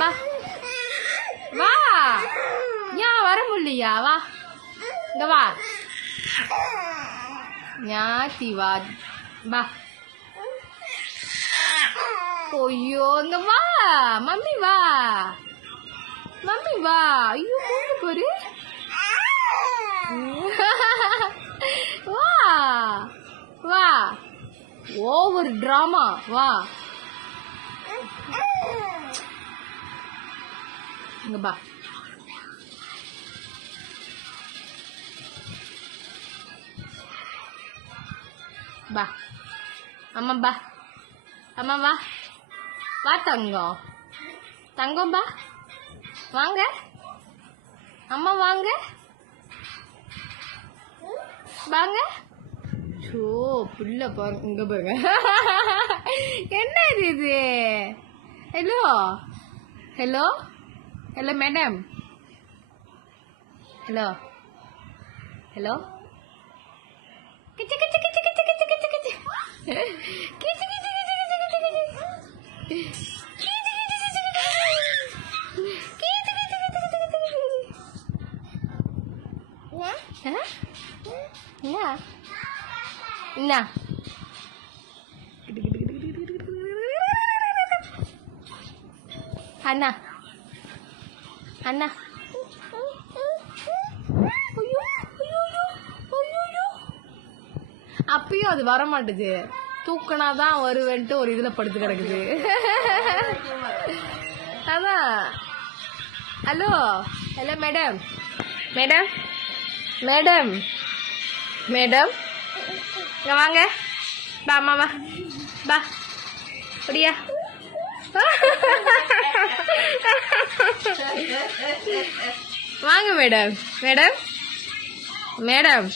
வா வா ஏன் வர முடியலையா வா இங்க வா ஞாத்தி வா வா ஐயோ இங்க வா மம்மி வா ஐயோ போடு வா வா ஓவர் டிராமா வா இங்க பா பா அம்மா பா அம்மா வா வா தங்கம் பா வாங்க அம்மா வாங்க சோ புள்ள பாருங்க இங்க பாருங்க என்ன இது hello hello hello madam hello hello கிச்சு கிச்சு கிச்சு கிச்சு கிச்சு கிச்சு கிச்சு கிச்சு கிச்சு என்ன அண்ணா அண்ணா அப்பயும் அது வர மாட்டுது தூக்கினாதான் வருவேன்ட்டு ஒரு இதுல படுத்து கிடக்குது அதான் hello hello madam madam madam madam இங்க வாங்க பா அம்மா வா பா அப்படியா வாங்க மேடம் மேடம் மேடம்